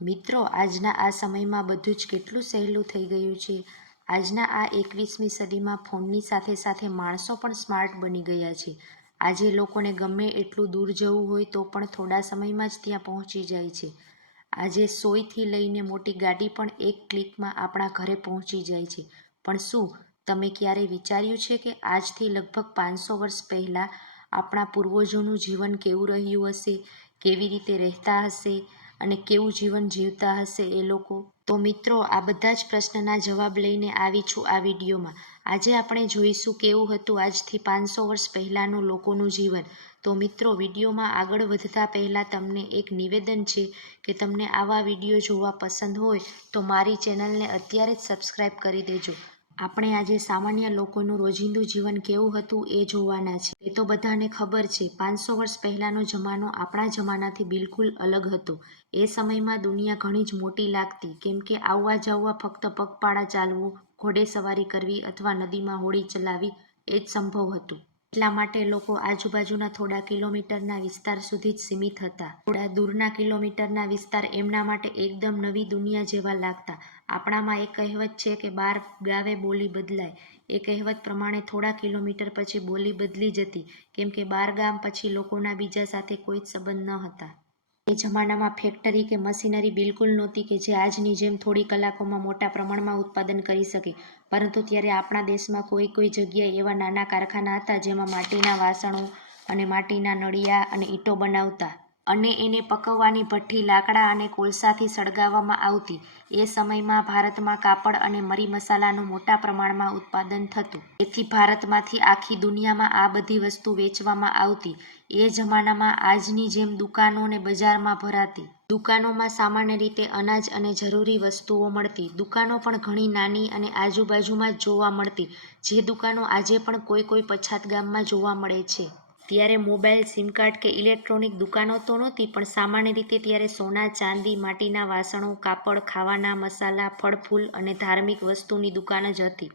મિત્રો, આજના આ સમયમાં બધું જ કેટલું સહેલું થઈ ગયું છે. આજના આ 21મી સદીમાં ફોનની સાથે સાથે માણસો પણ સ્માર્ટ બની ગયા છે. આજે લોકોને ગમે એટલું દૂર જવું હોય તો પણ થોડા સમયમાં જ ત્યાં પહોંચી જાય છે. આજે સોયથી લઈને મોટી ગાડી પણ એક ક્લિકમાં આપણા ઘરે પહોંચી જાય છે. પણ શું તમે ક્યારેય વિચાર્યું છે કે આજથી લગભગ 500 વર્ષ પહેલાં આપણા પૂર્વજોનું જીવન કેવું રહ્યું હશે, કેવી રીતે રહેતા હશે અને કેવું જીવન જીવતા હશે એ લોકો? તો મિત્રો, આ બધા જ પ્રશ્નના જવાબ લઈને આવી છું આ વિડીયોમાં. આજે આપણે જોઈશું કેવું હતું આજથી 500 વર્ષ પહેલાંનું લોકોનું જીવન. તો મિત્રો, વિડીયોમાં આગળ વધતા પહેલાં તમને એક નિવેદન છે કે તમને આવા વિડીયો જોવા પસંદ હોય તો મારી ચેનલને અત્યારે જ સબસ્ક્રાઈબ કરી દેજો. આપણે આજે સામાન્ય લોકોનું રોજિંદુ જીવન કેવું હતું એ જોવાના છે. એ તો બધાને ખબર છે, 500 વર્ષ પહેલાંનો જમાનો આપણા જમાનાથી બિલકુલ અલગ હતો. એ સમયમાં દુનિયા ઘણી જ મોટી લાગતી, કેમ કે આવવા જાવવા ફક્ત પગપાળા ચાલવું, ઘોડેસવારી કરવી અથવા નદીમાં હોડી ચલાવવી એ જ સંભવ હતું. એટલા માટે લોકો આજુબાજુના થોડા કિલોમીટરના વિસ્તાર સુધી જ સીમિત હતા. થોડા દૂરના કિલોમીટરના વિસ્તાર એમના માટે એકદમ નવી દુનિયા જેવા લાગતા. આપણામાં એક કહેવત છે કે 12 ગાવે બોલી બદલાય. એ કહેવત પ્રમાણે થોડા કિલોમીટર પછી બોલી બદલી જતી, કેમ કે 12 ગામ પછી લોકોના બીજા સાથે કોઈ જ સંબંધ ન હતા. એ જમાનામાં ફેક્ટરી કે મશીનરી બિલકુલ નહોતી કે જે આજની જેમ થોડી કલાકોમાં મોટા પ્રમાણમાં ઉત્પાદન કરી શકે. પરંતુ ત્યારે આપણા દેશમાં કોઈ જગ્યાએ એવા નાના કારખાના હતા જેમાં માટીના વાસણો અને માટીના નળિયા અને ઈંટો બનાવતા અને એને પકવવાની ભઠ્ઠી લાકડા અને કોલસાથી સળગાવવામાં આવતી. એ સમયમાં ભારતમાં કાપડ અને મરી મસાલાનું મોટા પ્રમાણમાં ઉત્પાદન થતું. તેથી ભારતમાંથી આખી દુનિયામાં આ બધી વસ્તુ વેચવામાં આવતી. એ જમાનામાં આજની જેમ દુકાનો અને બજારમાં ભરાતી. દુકાનોમાં સામાન્ય રીતે અનાજ અને જરૂરી વસ્તુઓ મળતી. દુકાનો પણ ઘણી નાની અને આજુબાજુમાં જ જોવા મળતી, જે દુકાનો આજે પણ કોઈ પછાત ગામમાં જોવા મળે છે. ત્યારે મોબાઈલ, સિમ કાર્ડ કે ઇલેક્ટ્રોનિક દુકાનો તો નહોતી, પણ સામાન્ય રીતે ત્યારે સોના, ચાંદી, માટીના વાસણો, કાપડ, ખાવાના મસાલા, ફળ ફૂલ અને ધાર્મિક વસ્તુની દુકાન જ હતી.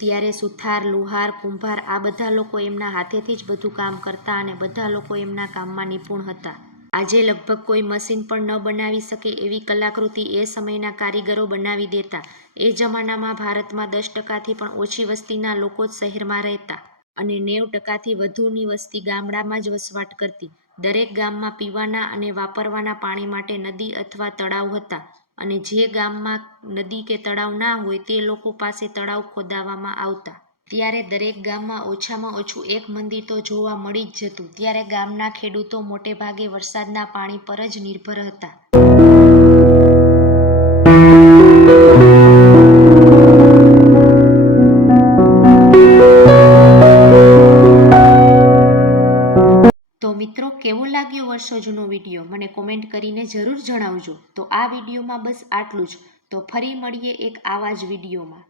ત્યારે સુથાર, લુહાર, કુંભાર આ બધા લોકો એમના હાથેથી જ બધું કામ કરતા અને બધા લોકો એમના કામમાં નિપુણ હતા. આજે લગભગ કોઈ મશીન પણ ન બનાવી શકે એવી કલાકૃતિ એ સમયના કારીગરો બનાવી દેતા. એ જમાનામાં ભારતમાં 10%થી પણ ઓછી વસ્તીના લોકો જ શહેરમાં રહેતા અને 90%થી વધુની વસ્તી ગામડામાં જ વસવાટ કરતી. દરેક ગામમાં પીવાના અને વાપરવાના પાણી માટે નદી અથવા તળાવ હતા અને જે ગામમાં નદી કે તળાવ ના હોય તે લોકો પાસે તળાવ ખોદાવવામાં આવતા. ત્યારે દરેક ગામમાં ઓછામાં ઓછું એક મંદિર તો જોવા મળી જ જતું. ત્યારે ગામના ખેડૂતો મોટે ભાગે વરસાદના પાણી પર જ નિર્ભર હતા. તો મિત્રો, કેવું લાગ્યું વર્ષો જૂનો વિડીયો? મને કોમેન્ટ કરીને જરૂર જણાવજો. તો આ વિડીયોમાં બસ આટલું જ. તો ફરી મળીએ એક આવા જ વિડીયોમાં.